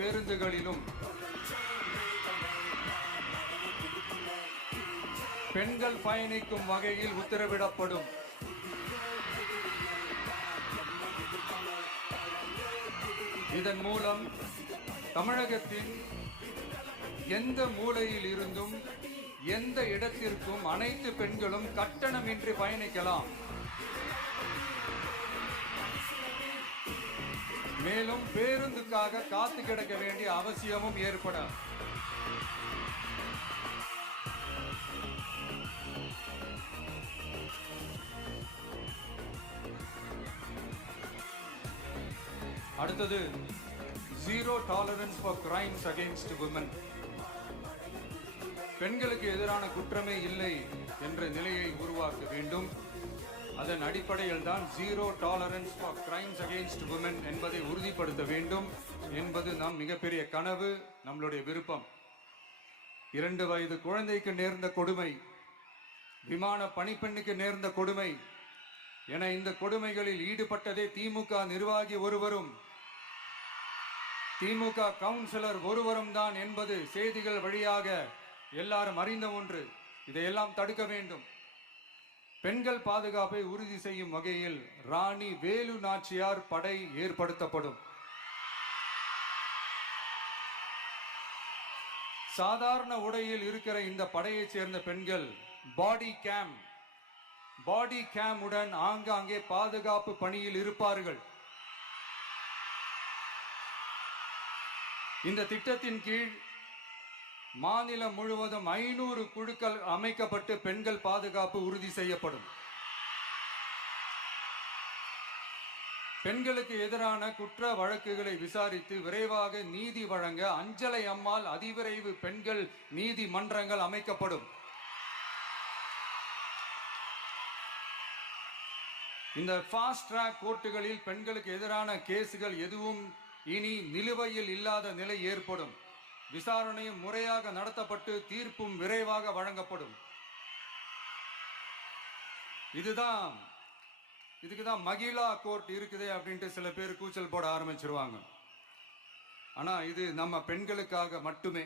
பேருந்துகளிலும் பெண்கள் பயணிக்கும் வகையில் உத்தரவிடப்படும். இதன் மூலம் தமிழகத்தின் எந்த மூலையில் இருந்தும் எந்த இடத்திற்கும் அனைத்து பெண்களும் கட்டணமின்றி பயணிக்கலாம். மேலும் பேருந்துக்காக காத்து கிடக்க வேண்டிய அவசியமும் ஏற்படாது. அடுத்தது zero tolerance for crimes against women. பெண்களுக்கு எதிரான குற்றமே இல்லை என்ற நிலையை உருவாக்க வேண்டும். அதன் அடிப்படையில் தான் zero tolerance for crimes against women என்பதை உறுதிப்படுத்த வேண்டும் என்பது நம் மிகப்பெரிய கனவு, நம்மளுடைய விருப்பம். 2 வயது குழந்தைக்கு நேர்ந்த கொடுமை, விமான பணிப்பெண்ணுக்கு நேர்ந்த கொடுமை என இந்த கொடுமைகளில் ஈடுபட்டதே திமுக நிர்வாகி ஒருவரும் திமுக கவுன்சிலர் ஒருவரும் தான் என்பது செய்திகள் வழியாக எல்லாரும் அறிந்த ஒன்று. இதையெல்லாம் தடுக்க வேண்டும். பெண்கள் பாதுகாப்பை உறுதி செய்யும் வகையில் ராணி வேலு நாச்சியார் படை ஏற்படுத்தப்படும். சாதாரண உடையில் இருக்கிற இந்த படையைச் சேர்ந்த பெண்கள் பாடி கேம் உடன் ஆங்காங்கே பாதுகாப்பு பணியில் இருப்பார்கள். இந்த திட்டத்தின் கீழ் மாநிலம் முழுவதும் 500 குழுக்கள் அமைக்கப்பட்டு பெண்கள் பாதுகாப்பு உறுதி செய்யப்படும். பெண்களுக்கு எதிரான குற்ற வழக்குகளை விசாரித்து விரைவாக நீதி வழங்க அஞ்சலை அம்மாள் அதிவிரைவு பெண்கள் நீதிமன்றங்கள் அமைக்கப்படும். இந்த ஃபாஸ்ட் ட்ராக் கோர்ட்டுகளில் பெண்களுக்கு எதிரான கேசுகள் எதுவும் இனி நிலுவையில் இல்லாத நிலை ஏற்படும். விசாரணையும் முறையாக நடத்தப்பட்டு தீர்ப்பும் விரைவாக வழங்கப்படும். இதுக்குதான் மகிழா கோர்ட் இருக்குது அப்படின்ட்டு சில பேர் கூச்சல் போட ஆரம்பிச்சிருவாங்க. ஆனா இது நம்ம பெண்களுக்காக மட்டுமே.